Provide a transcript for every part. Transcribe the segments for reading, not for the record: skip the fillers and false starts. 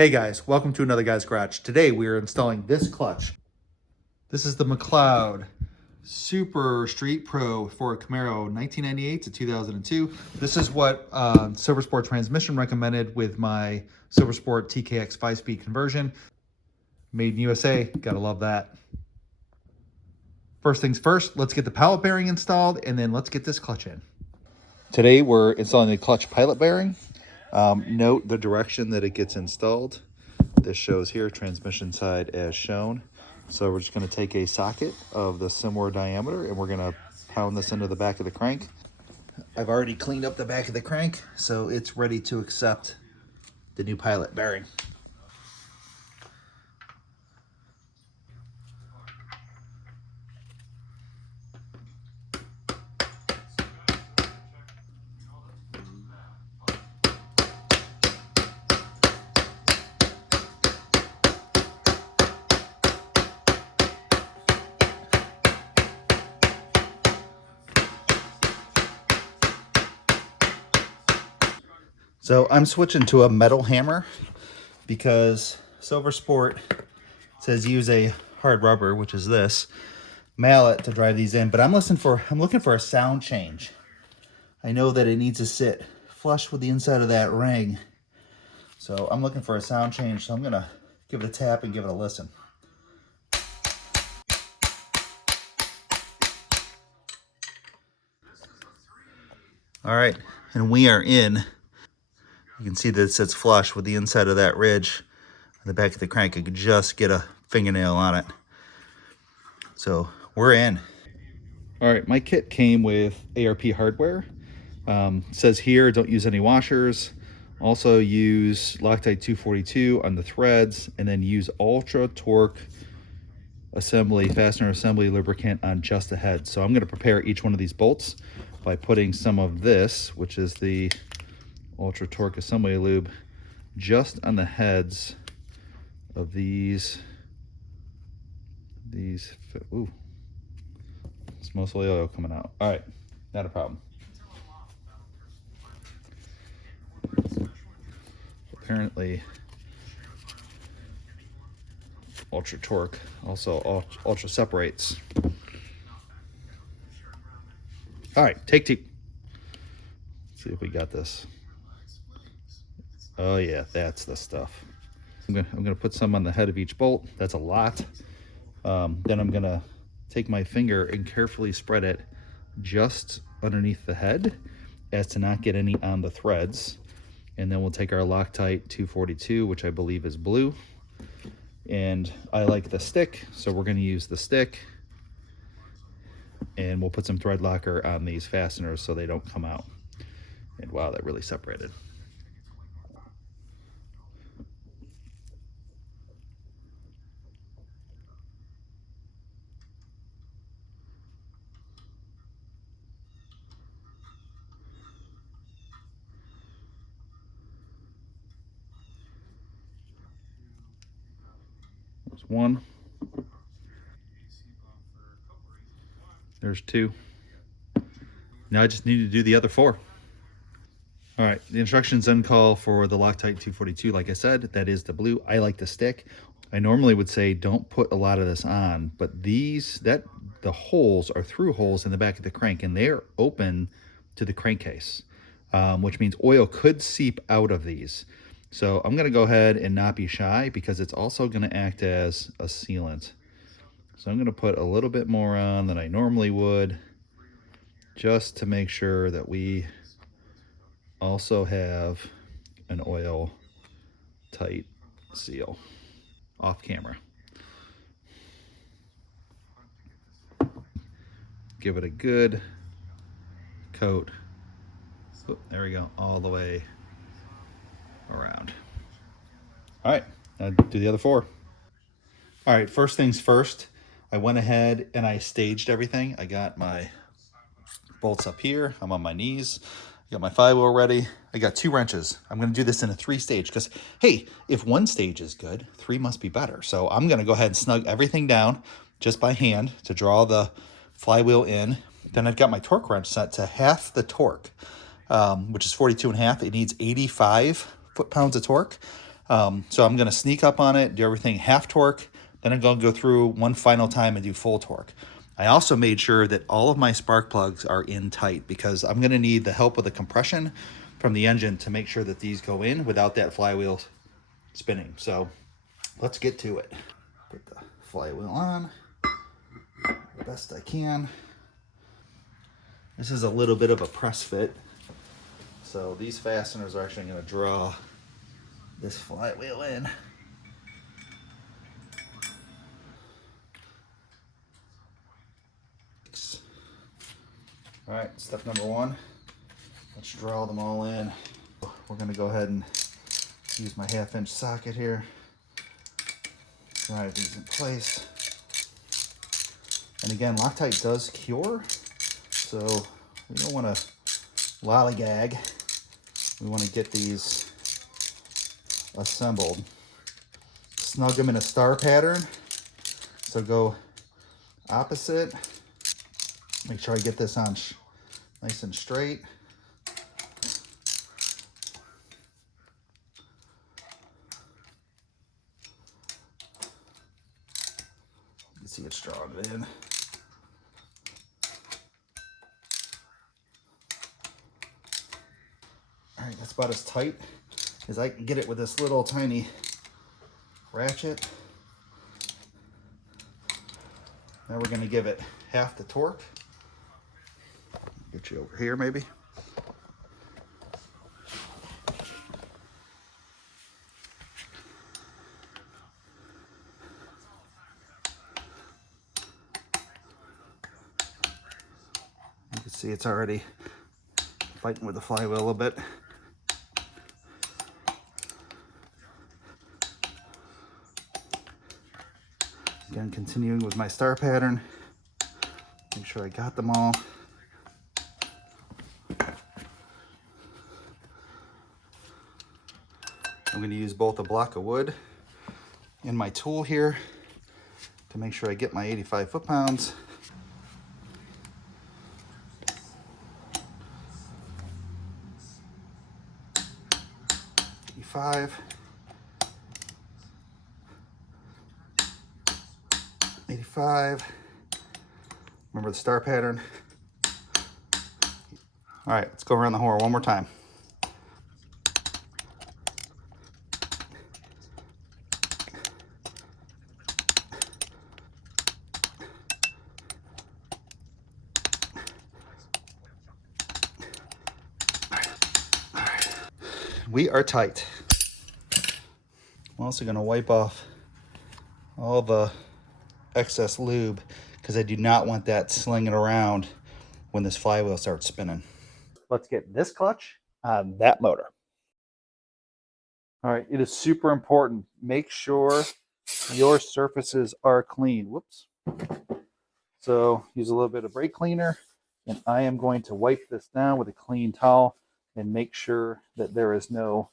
Hey guys, welcome to another guy's garage. Today we are installing this clutch. This is the McLeod Super Street Pro for a Camaro 1998 to 2002. This is what Silver Sport Transmission recommended with my Silver Sport TKX 5-speed conversion. Made in USA, gotta love that. First things first, let's get the pilot bearing installed and then let's get this clutch in. Today we're installing the clutch pilot bearing. Note the direction that it gets installed. This shows here transmission side as shown. So we're just going to take a socket of the similar diameter and we're going to pound this into the back of the crank. I've already cleaned up the back of the crank, so it's ready to accept the new pilot bearing. So I'm switching to a metal hammer because Silver Sport says use a hard rubber, which is this mallet, to drive these in. But I'm looking for a sound change. I know that it needs to sit flush with the inside of that ring. So I'm looking for a sound change. So I'm gonna give it a tap and give it a listen. All right, and we are in. You can see that it sits flush with the inside of that ridge on the back of the crank. I could just get a fingernail on it. So we're in. All right, my kit came with ARP hardware. Says here, don't use any washers. Also use Loctite 242 on the threads, and then use ultra torque fastener assembly lubricant on just the head. So I'm gonna prepare each one of these bolts by putting some of this, which is the ultra torque assembly lube, just on the heads of these. Ooh, it's mostly oil coming out. All right, not a problem. Apparently, ultra torque also ultra separates. All right, take two. Let's see if we got this. Oh yeah, that's the stuff. I'm gonna put some on the head of each bolt. That's a lot. Then I'm gonna take my finger and carefully spread it just underneath the head as to not get any on the threads. And then we'll take our Loctite 242, which I believe is blue. And I like the stick, so we're gonna use the stick. And we'll put some thread locker on these fasteners so they don't come out. And wow, that really separated. There's one. There's two. Now I just need to do the other four. All right, the instructions then call for the Loctite 242. Like I said, that is the blue. I like the stick. I normally would say don't put a lot of this on, but the holes are through holes in the back of the crank, and they're open to the crankcase, which means oil could seep out of these. So I'm gonna go ahead and not be shy because it's also gonna act as a sealant. So I'm gonna put a little bit more on than I normally would, just to make sure that we also have an oil tight seal off camera. Give it a good coat. Oh, there we go, all the way around. All right, now do the other four. All right, first things first, I went ahead and I staged everything. I got my bolts up here. I'm on my knees. I got my flywheel ready. I got 2 wrenches. I'm going to do this in a 3-stage because, hey, if 1 stage is good, 3 must be better. So I'm going to go ahead and snug everything down just by hand to draw the flywheel in. Then I've got my torque wrench set to half the torque, which is 42.5. It needs 85 foot-pounds of torque. So I'm going to sneak up on it, do everything half torque, then I'm going to go through one final time and do full torque. I also made sure that all of my spark plugs are in tight because I'm going to need the help of the compression from the engine to make sure that these go in without that flywheel spinning. So let's get to it. Put the flywheel on the best I can. This is a little bit of a press fit. So these fasteners are actually going to draw this flywheel in. All right, step number one, let's draw them all in. We're going to go ahead and use my 1/2-inch socket here. Drive these in place. And again, Loctite does cure, so we don't want to lollygag. We want to get these assembled. Snug them in a star pattern. So go opposite. Make sure I get this on nice and straight. You can see it's drawn in. All right, that's about as tight as I can get it with this little tiny ratchet. Now we're going to give it half the torque. Get you over here maybe. You can see it's already fighting with the flywheel a little bit. Again, continuing with my star pattern. Make sure I got them all. I'm going to use both a block of wood and my tool here to make sure I get my 85 foot-pounds. '85. 85. Remember the star pattern. All right, let's go around the horn one more time. We are tight. I'm also going to wipe off all the excess lube because I do not want that slinging around when this flywheel starts spinning. Let's get this clutch on that motor. All right, it is super important. Make sure your surfaces are clean. Whoops. So use a little bit of brake cleaner, and I am going to wipe this down with a clean towel and make sure that there is no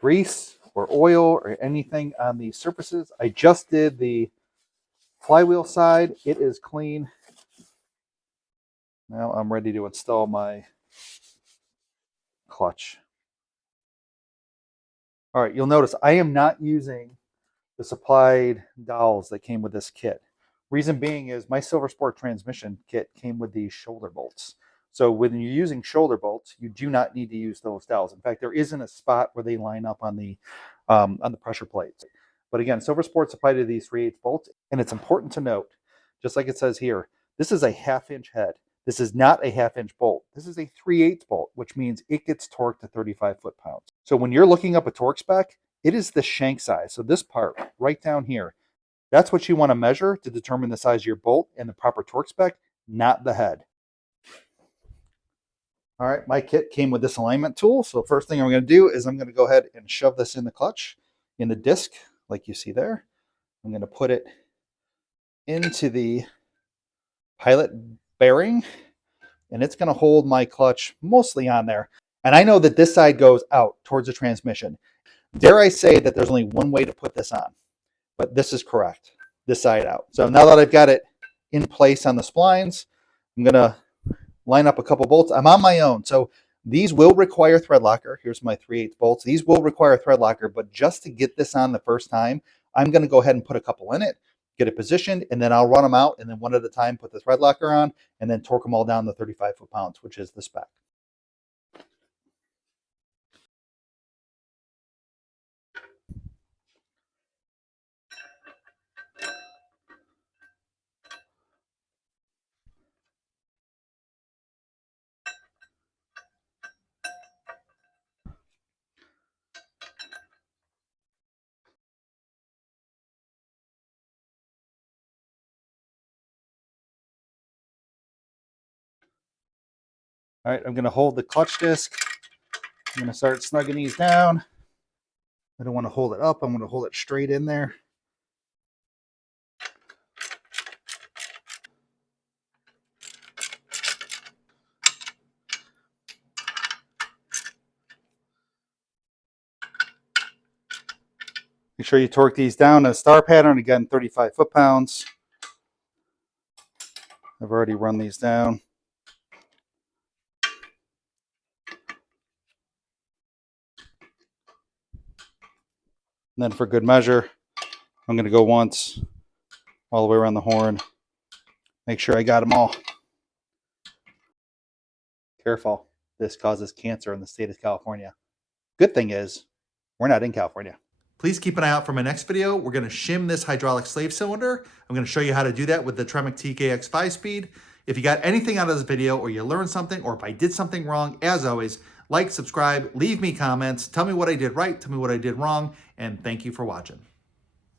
grease or oil or anything on these surfaces. I just did the flywheel side. It is clean. Now I'm ready to install my clutch. All right, you'll notice I am not using the supplied dowels that came with this kit. Reason being is my Silver Sport transmission kit came with these shoulder bolts. So when you're using shoulder bolts, you do not need to use those dowels. In fact, there isn't a spot where they line up on the pressure plates. But again, Silver Sport supplied to these 3/8 bolts, and it's important to note, just like it says here, this is a 1/2-inch head. This is not a 1/2-inch bolt. This is a 3/8 bolt, which means it gets torqued to 35 foot-pounds. So when you're looking up a torque spec, it is the shank size. So this part right down here, that's what you want to measure to determine the size of your bolt and the proper torque spec, not the head. All right, my kit came with this alignment tool. So first thing I'm going to do is I'm going to go ahead and shove this in the clutch, in the disc, like you see there. I'm going to put it into the pilot bearing, and it's going to hold my clutch mostly on there. And I know that this side goes out towards the transmission. Dare I say that there's only one way to put this on, but this is correct, this side out. So now that I've got it in place on the splines, I'm going to line up a couple bolts. I'm on my own, so These will require thread locker. Here's my 3/8 bolts. These will require thread locker, but just to get this on the first time, I'm going to go ahead and put a couple in it, get it positioned, and then I'll run them out, and then one at a time put the thread locker on, and then torque them all down to 35 foot-pounds, which is the spec. All right, I'm going to hold the clutch disc. I'm going to start snugging these down. I don't want to hold it up. I'm going to hold it straight in there. Make sure you torque these down to a star pattern, again, 35 foot-pounds. I've already run these down. And then for good measure, I'm going to go once all the way around the horn. Make sure I got them all. Careful. This causes cancer in the state of California. Good thing is, we're not in California. Please keep an eye out for my next video. We're going to shim this hydraulic slave cylinder. I'm going to show you how to do that with the Tremec TKX 5-speed. If you got anything out of this video, or you learned something, or if I did something wrong, as always, like, subscribe, leave me comments, tell me what I did right, tell me what I did wrong, and thank you for watching.